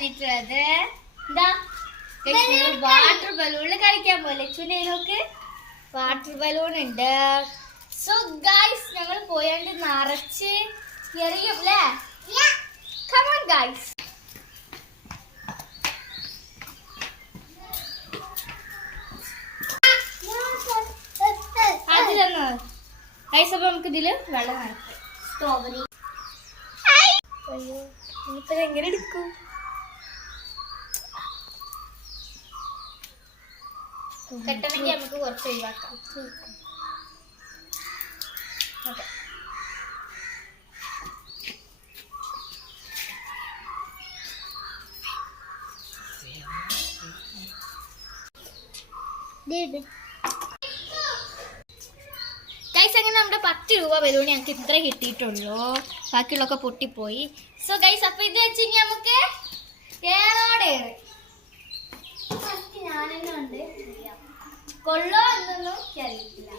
വന്നിട്ടുള്ളത് എന്താ വാട്ടർ ബലൂണിൽ കളിക്കാൻ പോലെ ചുനയിലൊക്കെ വാട്ടർ ബലൂൺ ഉണ്ട്. സോ ഗൈസ് ഞങ്ങൾ പോയാണ്ട് നിറച്ച് എറിയും അല്ലേ? Come on guys. അതിലൊന്ന് ഗൈസ് അപ്പൊ നമുക്ക് ഇതില് വെള്ളം നടക്കാം. സ്ട്രോബെറി അയ്യോ ഇനിയിപ്പോ എങ്ങനെ എടുക്കും? കെട്ടണമെങ്കിൽ നമുക്ക് കുറച്ച് ഒഴിവാക്കാം. ഓക്കെ ഗൈസ് അങ്ങനെ നമ്മുടെ 10 രൂപ ബലൂൺ ഞങ്ങൾക്ക് ഇത്ര കിട്ടിയിട്ടുള്ളൂ. ബാക്കിയുള്ളൊക്കെ പൊട്ടിപ്പോയി. സോ ഗൈസ് അപ്പൊ ഇത് വെച്ച് ഇനി നമുക്ക് ഏറോടേറെ ഞാനെന്നെ ഉണ്ട് കൊള്ളോ എന്നൊന്നും അറിയില്ല.